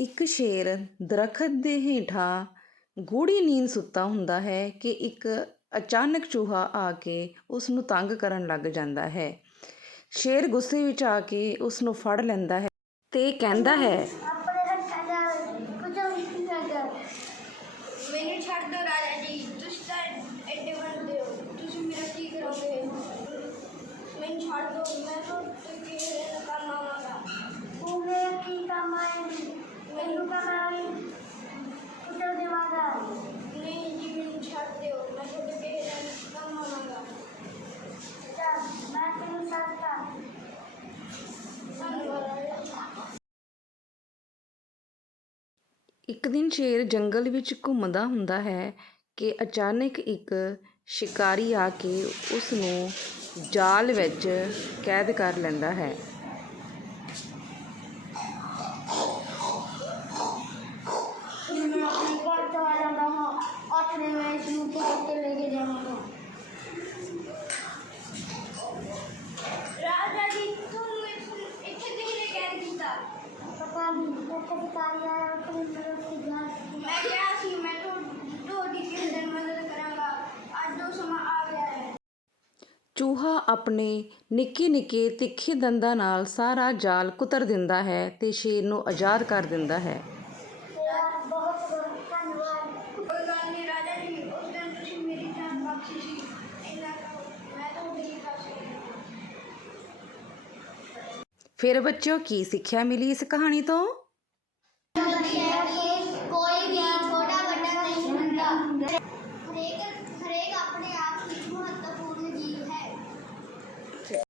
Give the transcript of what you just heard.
ਇੱਕ ਸ਼ੇਰ ਦਰਖਤ ਦੇ ਹੇਠਾਂ ਗੂੜ੍ਹੀ ਨੀਂਦ ਸੁੱਤਾ ਹੁੰਦਾ ਹੈ ਕਿ ਇੱਕ ਅਚਾਨਕ ਚੂਹਾ ਆ ਕੇ ਉਸ ਨੂੰ ਤੰਗ ਕਰਨ ਲੱਗ ਜਾਂਦਾ ਹੈ। ਸ਼ੇਰ ਗੁੱਸੇ ਵਿੱਚ ਆ ਕੇ ਉਸ ਨੂੰ ਫੜ ਲੈਂਦਾ ਹੈ ਤੇ ਕਹਿੰਦਾ ਹੈ ਆਪਣੇ ਹੱਥਾਂ ਨਾਲ ਕੁਝ ਵੀ ਨਾ ਕਰ ਮੈਨੂੰ ਛੱਡ ਦਿਓ ਰਾਜਾ ਜੀ ਤੁਸੀਂ ਤਾਂ ਐਡੇ ਵੱਡੇ ਹੋ। ਤੁਸੀਂ ਮੇਰਾ ਕੀ ਕਰੋਗੇ? ਮੈਨੂੰ ਛੱਡ ਦਿਓ ਮੈਂ ਤਾਂ ਕਿਸੇ ਦਾ ਕੰਮ ਆਵਾਂਗਾ ਤੂੰ ਮੇਰਾ ਕੀ ਕੰਮ ਆਏਗੀ ਮੈਨੂੰ ਕਮਾਈ ਕੁਝ ਦੇਵਾਂਗਾ ਨਹੀਂ ਜੀ ਮੈਨੂੰ ਛੱਡ ਦਿਓ ਮੈਂ ਤੁਹਾਡੇ ਕਿਸੇ ਦਾ ਕੰਮ ਆਵਾਂਗਾ ਚੱਲ ਮੈਂ ਤੈਨੂੰ ਛੱਡਦਾ ਧੰਨਵਾਦ ਰਾਜਾ ਇੱਕ ਦਿਨ ਸ਼ੇਰ ਜੰਗਲ ਵਿੱਚ ਘੁੰਮਦਾ ਹੁੰਦਾ ਹੈ ਕਿ ਅਚਾਨਕ ਇੱਕ ਸ਼ਿਕਾਰੀ ਆ ਕੇ ਉਸ ਨੂੰ ਜਾਲ ਵਿੱਚ ਕੈਦ ਕਰ ਲੈਂਦਾ ਹੈ। ਫਿਰ ਮੈਂ ਆਪਣੇ ਘਰ ਚਲਾ ਜਾਂਦਾ ਹਾਂ। ਆਪਣੇ ਮੈਂ ਇਸ ਨੂੰ ਪਕੜ ਕੇ ਲੈ ਕੇ ਜਾਵਾਂਗਾ ਰਾਜਾ ਜੀ ਤੁਹਾਨੂੰ ਇੱਥੇ ਇੱਥੇ ਕਿਹਨੇ ਕੈਦ ਕੀਤਾ ਪਤਾ ਨਹੀਂ ਉੱਥੇ ਸ਼ਿਕਾਰੀ ਆਇਆ ਉਸ ਨੇ ਮੇਰੇ ਉੱਤੇ ਜਾਲ ਮੈਂ ਕਿਹਾ ਸੀ ਮੈਂ ਤੁਹਾ- ਤੁਹਾਡੀ ਕਿਸੇ ਦਿਨ ਮਦਦ ਕਰਾਂਗਾ। ਅੱਜ ਉਹ ਸਮਾਂ ਆ ਗਿਆ ਹੈ। ਚੂਹਾ ਆਪਣੇ ਨਿੱਕੇ ਨਿੱਕੇ ਤਿੱਖੇ ਦੰਦਾਂ ਨਾਲ ਸਾਰਾ ਜਾਲ ਕੁਤਰ ਦਿੰਦਾ ਹੈ ਤੇ ਸ਼ੇਰ ਨੂੰ ਆਜ਼ਾਦ ਕਰ ਦਿੰਦਾ ਹੈ। ਤੇਰਾ ਬਹੁਤ ਬਹੁਤ ਧੰਨਵਾਦ। ਕੋਈ ਗੱਲ ਨਹੀਂ ਰਾਜਾ ਜੀ ਉਸ ਦਿਨ ਤੁਸੀਂ ਮੇਰੀ ਜਾਨ ਬਖਸ਼ੀ ਸੀ। ਫਿਰ ਬੱਚਿਓ ਕੀ ਸਿੱਖਿਆ ਮਿਲੀ ਇਸ ਕਹਾਣੀ ਤੋਂ?